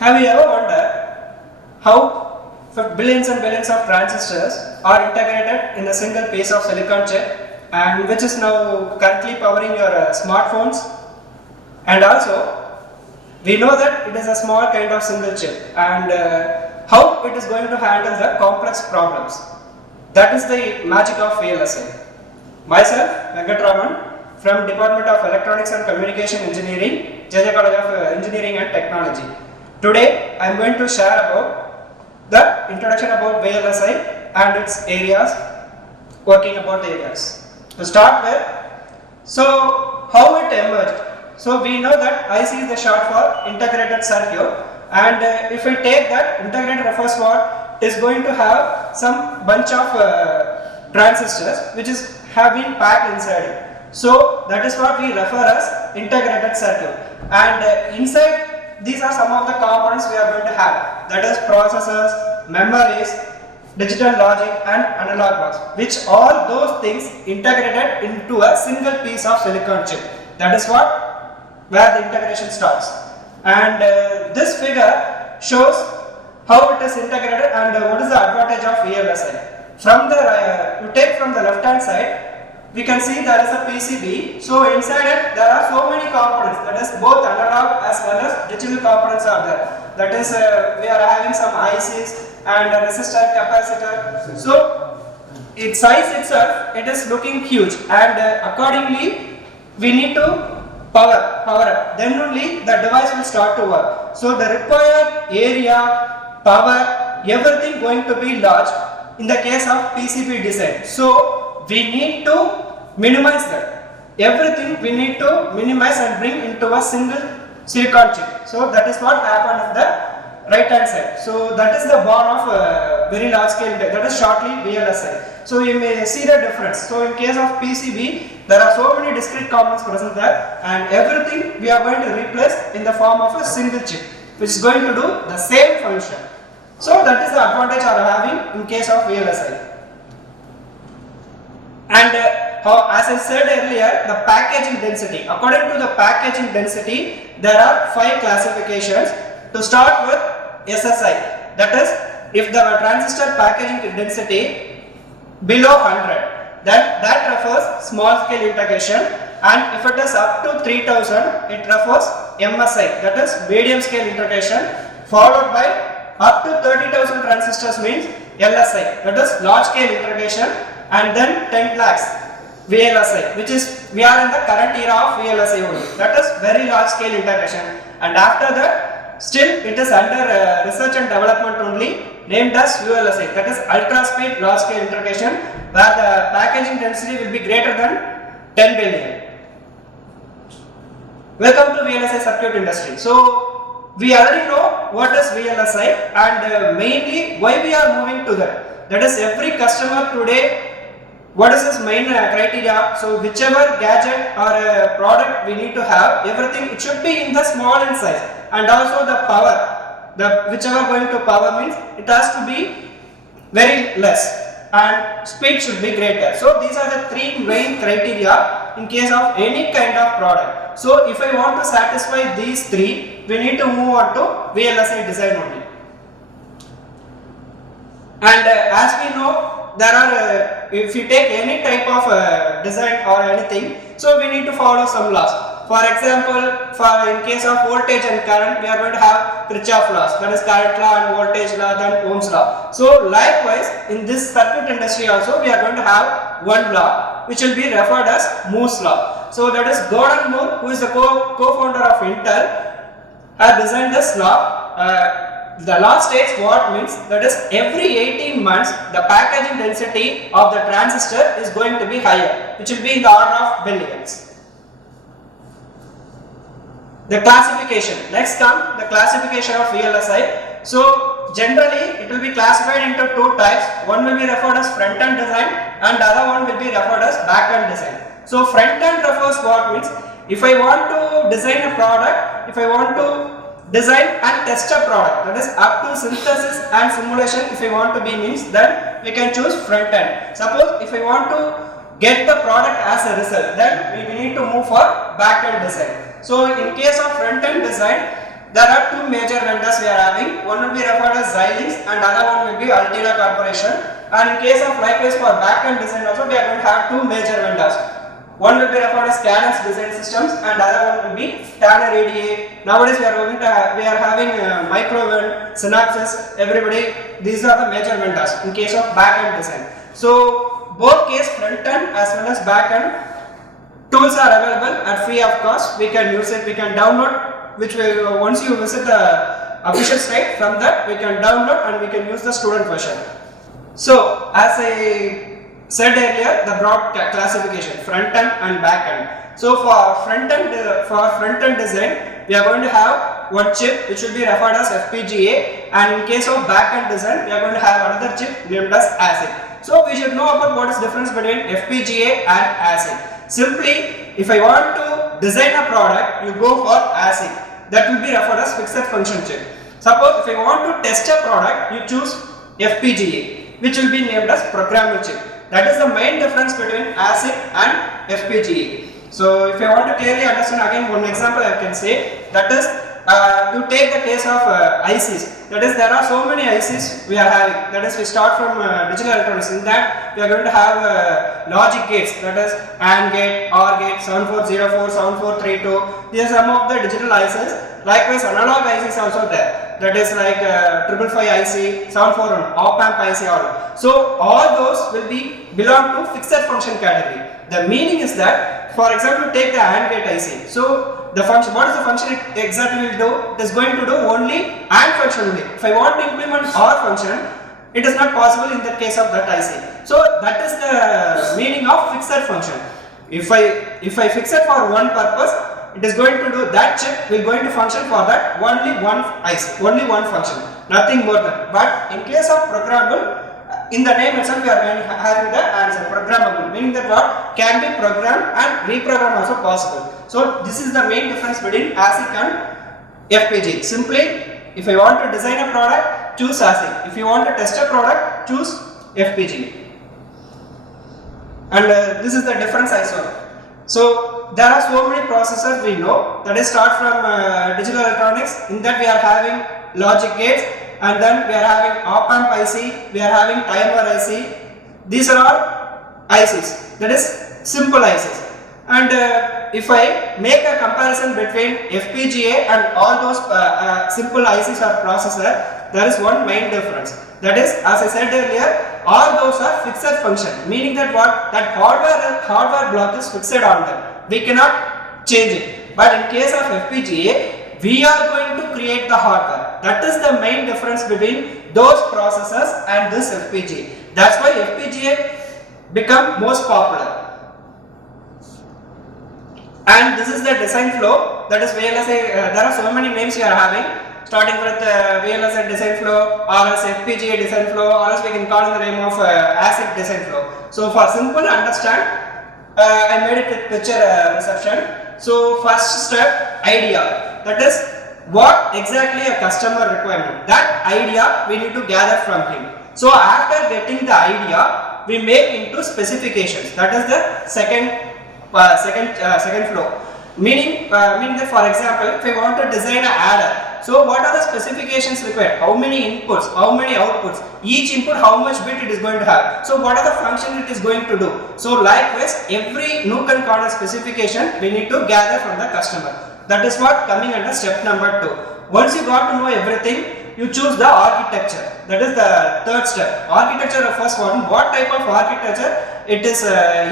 Have you ever wondered how billions and billions of transistors are integrated in a single piece of silicon chip, and which is now currently powering your smartphones? And also, we know that it is a small kind of single chip, and how it is going to handle the complex problems. That is the magic of VLSI. Myself, Venkatraman, from Department of Electronics and Communication Engineering, JJ College of Engineering and Technology. Today, I am going to share about the introduction about VLSI and its areas, working about the areas. To start with, so how it emerged? So we know that IC is the short for integrated circuit, and if we take that, integrated refers what is going to have some bunch of transistors which have been packed inside it. So that is what we refer as integrated circuit, and inside these are some of the components we are going to have, that is processors, memories, digital logic and analog blocks, which all those things integrated into a single piece of silicon chip. That is where the integration starts, and this figure shows how it is integrated and what is the advantage of VLSI. From the you take from the left hand side, we can see there is a PCB. So inside it there are so many components, that is both analog as well as digital components are there. That is we are having some ICs and a resistor, capacitor. So its size itself, it is looking huge, and accordingly we need to power up, then only the device will start to work. So the required area, power, everything going to be large in the case of PCB design. So we need to minimize that. Everything we need to minimize and bring into a single silicon chip. So that is what happened on the right hand side. So that is the born of very large scale, that is shortly VLSI. So you may see the difference. So in case of PCB, there are so many discrete components present there, and everything we are going to replace in the form of a single chip, which is going to do the same function. So that is the advantage of having in case of VLSI. And as I said earlier, the packaging density. According to the packaging density, there are 5 classifications. To start with SSI, that is, if the transistor packaging density below 100, then that refers small scale integration, and if it is up to 3000, it refers MSI, that is medium scale integration, followed by up to 30,000 transistors means LSI, that is large scale integration, and then 10 lakhs VLSI, which is we are in the current era of VLSI only, that is very large scale integration, and after that still it is under research and development only, named as ULSI, that is ultra speed large scale integration, where the packaging density will be greater than 10 billion. Welcome to VLSI circuit industry. So we already know what is VLSI, and mainly why we are moving to that. That is, every customer today, what is his main criteria? So whichever gadget or product we need to have, everything it should be in the small in size, and also the power, whichever going to power means it has to be very less, and speed should be greater. So these are the 3 main criteria in case of any kind of product. So if I want to satisfy these 3, we need to move on to VLSI design only. And as we know, there are if you take any type of design or anything, so we need to follow some laws. For example, in case of voltage and current, we are going to have Kirchhoff laws, that is current law and voltage law, then Ohm's law. So likewise, in this circuit industry also, we are going to have one law, which will be referred as Moore's law. So that is Gordon Moore, who is the co-founder of Intel, has designed this law. The law states what means, that is every 18 months the packaging density of the transistor is going to be higher, which will be in the order of billions. The classification. Next come the classification of VLSI. So generally it will be classified into 2 types. One will be referred as front end design, and the other one will be referred as back end design. So front end refers what means, if I want to design a product, if I want to design and test a product, that is up to synthesis and simulation, if I want to be means, then we can choose front end. Suppose if I want to get the product as a result, then we need to move for back end design. So in case of front end design, there are two major vendors we are having. One will be referred as Xilinx and other one will be Altera Corporation. And in case of likewise for back-end design also, we are going to have two major vendors. One will be referred as Cadence Design Systems and other one will be Tanner ADA. Nowadays we are having Microven, Synopsys, everybody. These are the major vendors in case of back-end design. So both case front-end as well as back-end tools are available at free of cost. We can use it, we can download, which will, once you visit the official site, from that we can download and we can use the student version. So as I said earlier, the broad classification, front end and back end. So for front end design, we are going to have one chip which will be referred as FPGA, and in case of back end design, we are going to have another chip named as ASIC. So we should know about what is the difference between FPGA and ASIC. Simply, if I want to design a product, you go for ASIC. That will be referred as fixed function chip. Suppose if I want to test a product, you choose FPGA, which will be named as programmable chip. That is the main difference between ASIC and FPGA. So if I want to clearly understand, again one example I can say, that is to take the case of ICs. That is, there are so many ICs we are having. That is, we start from digital electronics. In that, we are going to have logic gates. That is, AND gate, OR gate, 7404, 7432. These are some of the digital ICs. Likewise, analog ICs also there. That is like 555 IC, 741, op-amp IC, all. So all those will belong to fixed function category. The meaning is that, for example, take the AND gate IC. So the function, what is the function it exactly will do? It is going to do only AND function only. If I want to implement OR function, it is not possible in the case of that IC. So that is the meaning of fixed function. If I fix it for one purpose, it is going to do, that chip will going to function for that only one IC, only one function, nothing more than. But in case of programmable, in the name itself we are having the answer programmable, meaning that what can be programmed and reprogrammed also possible. So this is the main difference between ASIC and FPGA. Simply, if I want to design a product, choose ASIC. If you want to test a product, choose FPGA. And this is the difference I saw. So there are so many processors we know. That is, start from digital electronics. In that we are having logic gates, and then we are having op-amp IC, we are having timer IC. These are all ICs. That is simple ICs. And if I make a comparison between FPGA and all those simple ICs or processor, there is one main difference. That is, as I said earlier, all those are fixed function, meaning that what, that hardware block is fixed on them. We cannot change it. But in case of FPGA, we are going to create the hardware. That is the main difference between those processors and this FPGA. That's why FPGA become most popular. And this is the design flow. That is VLSI. There are so many names we are having, starting with VLSI design flow, or as FPGA design flow, or else we can call in the name of ASIC design flow. So for simple understand, I made it with picture reception. So first step, idea. That is what exactly a customer requirement. That idea we need to gather from him. So after getting the idea, we make into specifications. That is the second flow. Meaning that, for example, if I want to design an adder, so what are the specifications required? How many inputs, how many outputs, each input how much bit it is going to have, so what are the functions it is going to do. So likewise, every nook and corner specification we need to gather from the customer. That is what coming under step number 2. Once you got to know everything, you choose the architecture. That is the third step. Architecture of first one, what type of architecture it is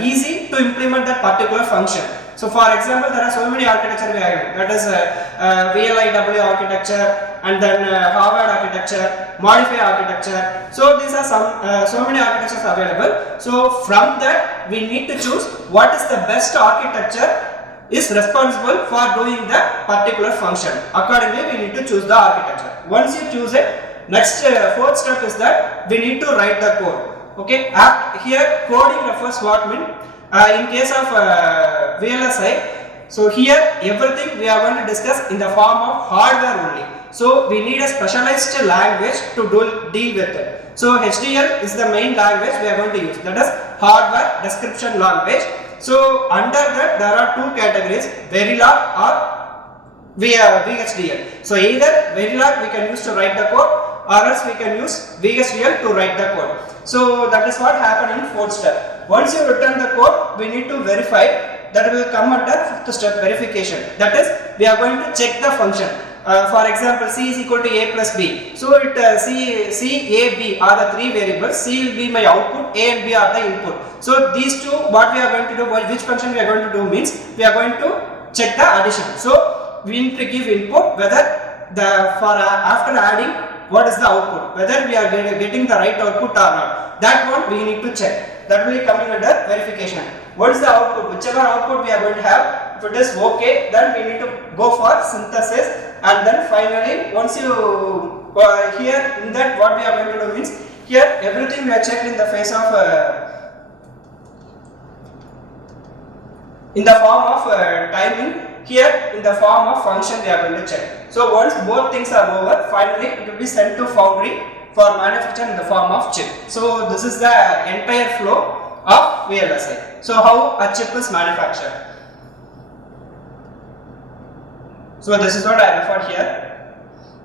easy to implement that particular function. So for example, there are so many architecture we have. That is VLIW architecture, and then Harvard architecture, modify architecture. So these are so many architectures available. So from that we need to choose what is the best architecture is responsible for doing the particular function. Accordingly, we need to choose the architecture. Once you choose it, next fourth step is that we need to write the code. Okay, here coding refers what mean. In case of VLSI, so here everything we are going to discuss in the form of hardware only. So we need a specialized language to deal with it. So HDL is the main language we are going to use. That is hardware description language. So under that there are two categories, Verilog or VHDL. So either Verilog we can use to write the code, or else we can use VHDL to write the code. So that is what happened in fourth step. Once you return the code, we need to verify. That will come under fifth step, verification. That is, we are going to check the function. For example, C is equal to A plus B. So it C, A, B are the three variables. C will be my output, A and B are the input. So these two, what we are going to do, which function we are going to do means, we are going to check the addition. So we need to give input whether after adding, what is the output, whether we are getting the right output or not. That one we need to check. That will be coming under verification. What is the output? Whichever output we are going to have, if it is okay, then we need to go for synthesis, and then finally once you here in that, what we are going to do means, here everything we are checked in the phase of in the form of timing, here in the form of function we are going to check. So once both things are over, finally it will be sent to foundry for manufacture in the form of chip. So this is the entire flow of VLSI. So how a chip is manufactured. So this is what I referred here.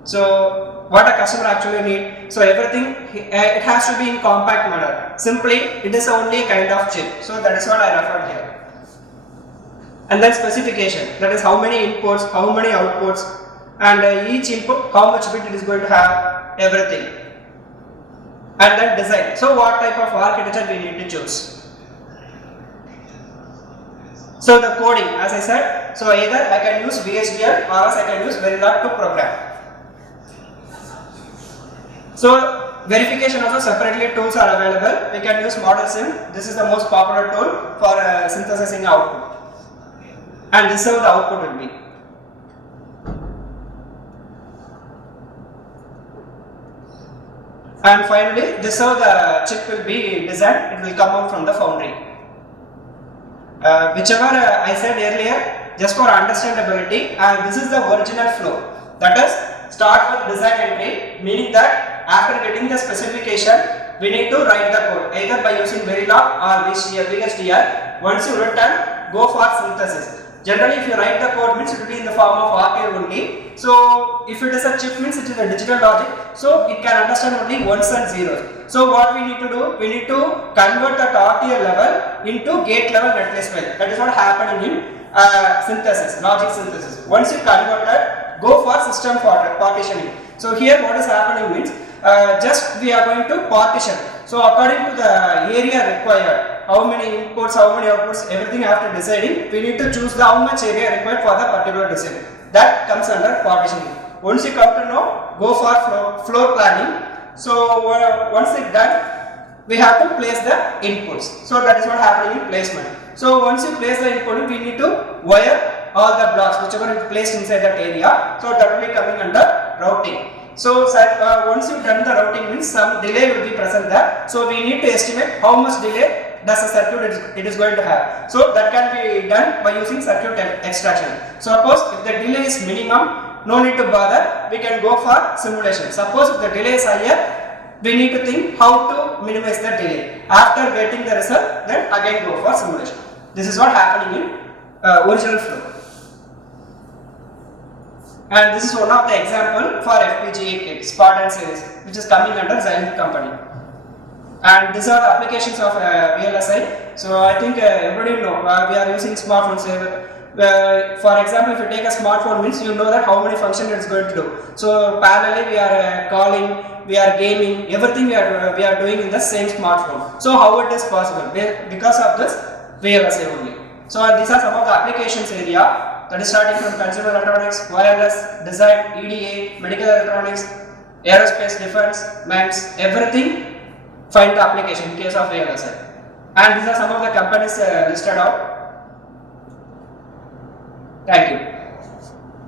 So what a customer actually need. So everything it has to be in compact manner. Simply it is only a kind of chip. So that is what I referred here. And then specification, that is how many inputs, how many outputs, and each input how much bit it is going to have, everything. And then design. So what type of architecture we need to choose. So the coding, as I said, so either I can use VHDL or else I can use Verilog to program. So verification also separately tools are available. We can use Model Sim. This is the most popular tool for synthesizing output. And this is how the output will be. And finally, this is how the chip will be designed. It will come out from the foundry. Whichever I said earlier, just for understandability, and this is the original flow. That is, start with design entry, meaning that after getting the specification, we need to write the code either by using Verilog or VHDL. Once you return, go for synthesis. Generally, if you write the code means it will be in the form of RTL only. So if it is a chip means it is a digital logic. So it can understand only ones and zeros. So what we need to do? We need to convert that RTL level into gate level netlist file. That is what happening in synthesis, logic synthesis. Once you convert that, go for system partitioning. So here what is happening means just we are going to partition. So according to the area required, how many inputs, how many outputs, everything after deciding, we need to choose the how much area required for the particular design. That comes under partitioning. Once you come to know, go for floor planning. So once it's done, we have to place the inputs. So that is what happening in placement. So once you place the input, we need to wire all the blocks whichever is placed inside that area. So that will be coming under routing. So once you done the routing means some delay will be present there. So we need to estimate how much delay does a circuit it is going to have. So that can be done by using circuit extraction. Suppose if the delay is minimum, no need to bother, we can go for simulation. Suppose if the delay is higher, we need to think how to minimize the delay. After getting the result, then again go for simulation. This is what happening in original flow. And this is one of the example for FPGA kit, Spartan series, which is coming under Xilinx company. And these are the applications of VLSI. So I think everybody know we are using smartphones. For example, if you take a smartphone means you know that how many functions it is going to do. So parallelly we are calling, we are gaming, everything we are doing in the same smartphone. So how it is possible? Because of this VLSI only. So these are some of the applications area. That is starting from consumer electronics, wireless, design, EDA, medical electronics, aerospace, defense, MEMS, everything. Find the application in case of VLSI. And these are some of the companies listed out. Thank you.